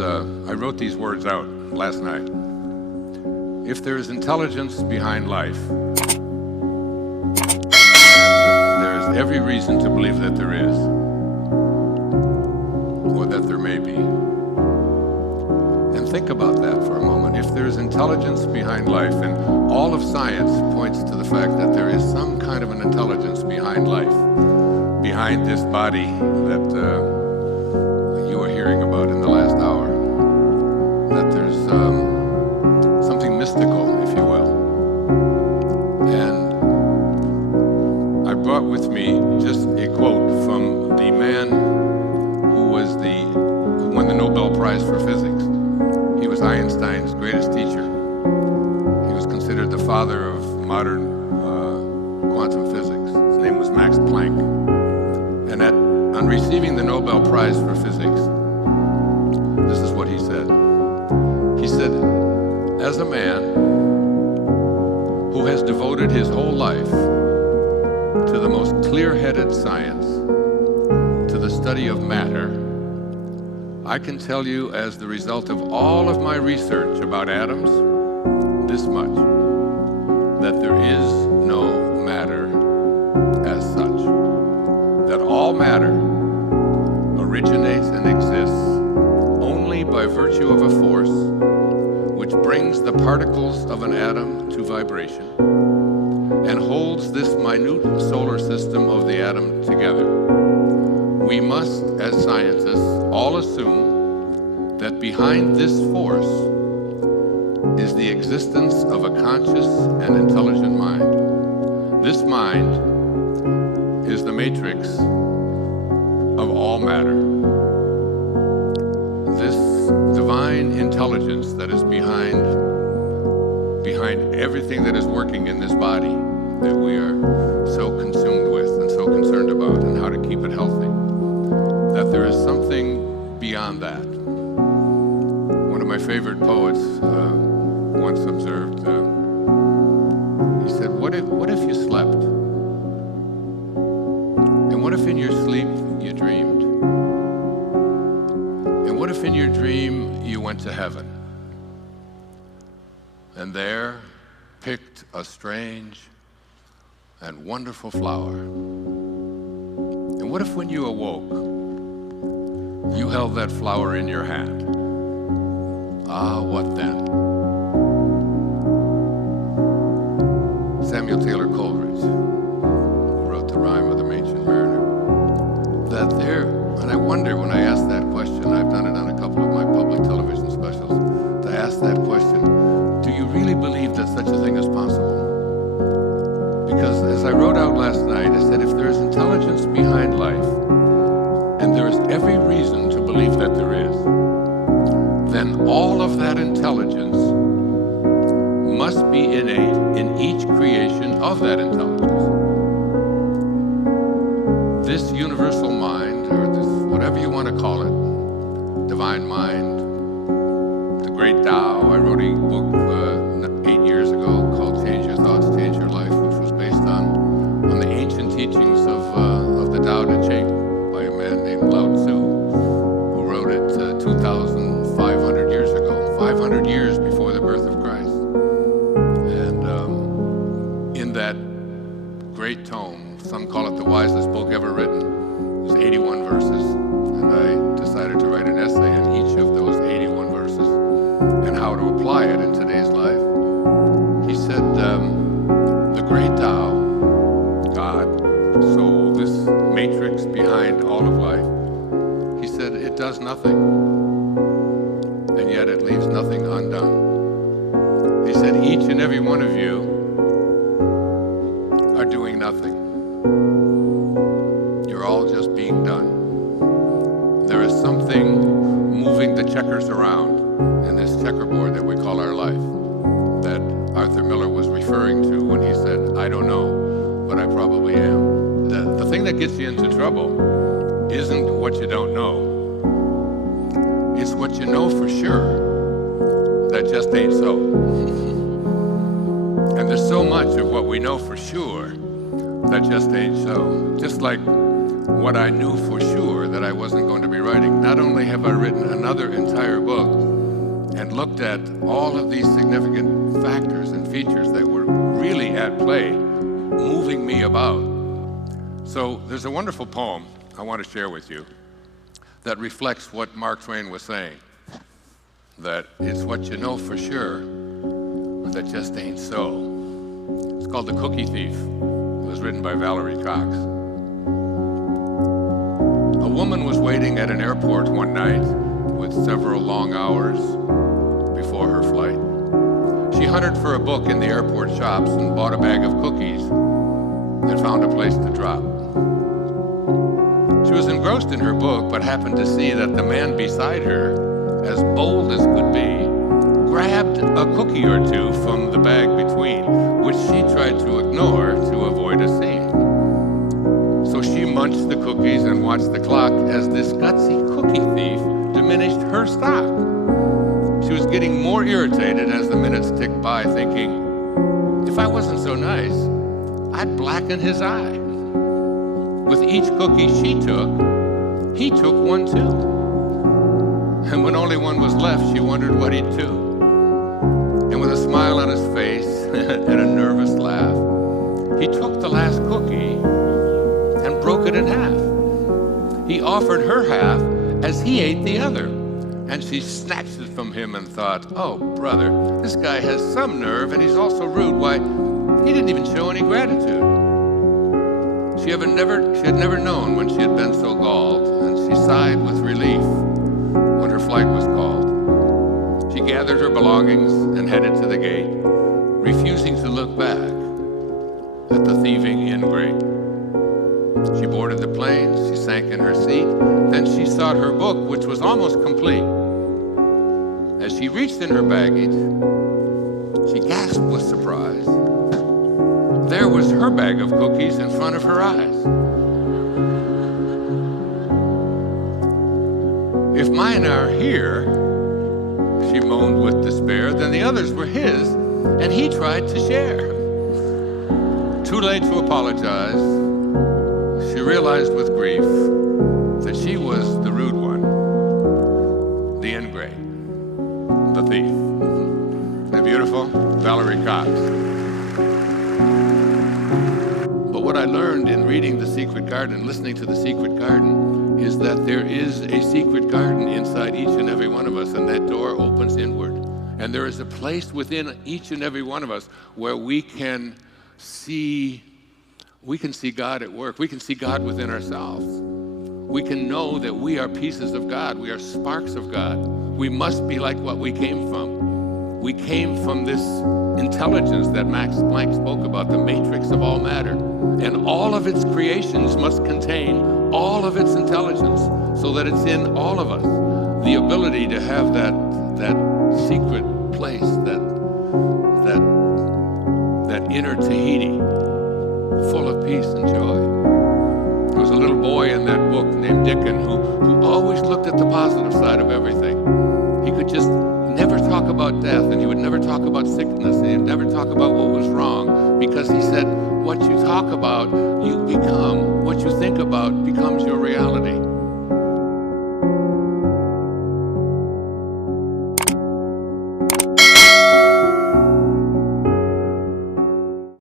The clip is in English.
I wrote these words out last night. If there is intelligence behind life, and there is every reason to believe that there is, or that there may be, and think about that for a moment. If there is intelligence behind life, and all of science points to the fact that there is some kind of an intelligence behind life, behind this body that you were hearing about in the last hour, that there's something mystical, if you will. And I brought with me just a quote from the man who won the Nobel Prize for Physics. He was Einstein's greatest teacher. He was considered the father of modern quantum physics. His name was Max Planck. And on receiving the Nobel Prize for Physics, this is what he said. He said, as a man who has devoted his whole life to the most clear-headed science, to the study of matter, I can tell you, as the result of all of my research about atoms, this much, that there is no matter as such. That all matter originates and exists only by virtue of a force which brings the particles of an atom to vibration and holds this minute solar system of the atom together. We must, as scientists, all assume that behind this force is the existence of a conscious and intelligent mind. This mind is the matrix of all matter. This divine intelligence that is behind everything that is working in this body that we are so consumed with and so concerned about, and how to keep it healthy, that there is something beyond that. One of my favorite poets once observed, he said, what if you slept? And what if in your sleep you dreamed? And what if in your dream you went to heaven and there picked a strange and wonderful flower? And what if when you awoke, you held that flower in your hand? Ah, what then? Samuel Taylor Coleridge, who wrote the rhyme of the Ancient Mariner, that there, and I wonder when I ask that question, I've done it on a couple of my public television specials, to ask that question, do you really believe that such a thing is possible? Because as I wrote out last night, I said, if there is intelligence behind life, and there is every reason to believe that there is, then all of that intelligence must be innate in each creation of that intelligence. This universal mind, or this, whatever you want to call it, divine mind, the great Tao. I wrote a book 8 years ago called Change Your Thoughts, Change Your Life, which was based on the ancient teachings of the Tao Te Ching by a man named Lao Tzu, who wrote it 2,500 years ago, 500 years before the birth of Christ. And in that great tome, some call it the wisest book ever written, there's 81 verses, and I decided to write an essay on each of those 81 verses and how to apply it in today's life. He said, the great Tao, God, soul, this matrix behind all of life, he said, it does nothing, and yet it leaves nothing undone. He said, each and every one of you are doing nothing. You're all just being done. There is something moving the checkers around in this checkerboard that we call our life, that Arthur Miller was referring to when he said, I don't know, but I probably am. The thing that gets you into trouble isn't what you don't know. It's what you know for sure that just ain't so. And there's so much of what we know for sure that just ain't so. Just like what I knew for sure that I wasn't going to be writing. Not only have I written another entire book and looked at all of these significant factors and features that were really at play, moving me about. So there's a wonderful poem I want to share with you that reflects what Mark Twain was saying, that it's what you know for sure, but that just ain't so. It's called The Cookie Thief. It was written by Valerie Cox. A woman was waiting at an airport one night with several long hours before her flight. She hunted for a book in the airport shops and bought a bag of cookies and found a place to drop. She was engrossed in her book, but happened to see that the man beside her, as bold as could be, grabbed a cookie or two from the bag between, which she tried to ignore to avoid a scene. So she munched the cookies and watched the clock as this gutsy cookie thief diminished her stock. She was getting more irritated as the minutes ticked by, thinking, if I wasn't so nice, I'd blacken his eye. With each cookie she took, he took one too. And when only one was left, she wondered what he'd do. And with a smile on his face and a nervous laugh, he took the last cookie and broke it in half. He offered her half as he ate the other. And she snatched it from him and thought, oh, brother, this guy has some nerve and he's also rude. Why, he didn't even show any gratitude. She had never known when she had been so galled, and she sighed with relief when her flight was called. She gathered her belongings and headed to the gate, refusing to look back at the thieving ingrate. She boarded the plane, she sank in her seat, then she sought her book, which was almost complete. As she reached in her baggage, she gasped with surprise. There was her bag of cookies in front of her eyes. If mine are here, she moaned with despair, then the others were his, and he tried to share. Too late to apologize, she realized with grief that she was the rude one, the ingrate, the thief. Isn't that beautiful? Valerie Cox. But what I learned in reading The Secret Garden, listening to The Secret Garden, is that there is a secret garden inside each and every one of us, and that door opens inward. And there is a place within each and every one of us where we can see God at work. We can see God within ourselves. We can know that we are pieces of God. We are sparks of God. We must be like what we came from. We came from this intelligence that Max Planck spoke about, the matrix of all matter. And all of its creations must contain all of its intelligence so that it's in all of us. The ability to have that secret place, that inner Tahiti, full of peace and joy. There was a little boy in that book named Dickon who always looked at the positive side of everything. He could just never talk about death, and he would never talk about sickness, and he'd never talk about what was wrong, because he said, what you talk about, you become. What you think about becomes your reality.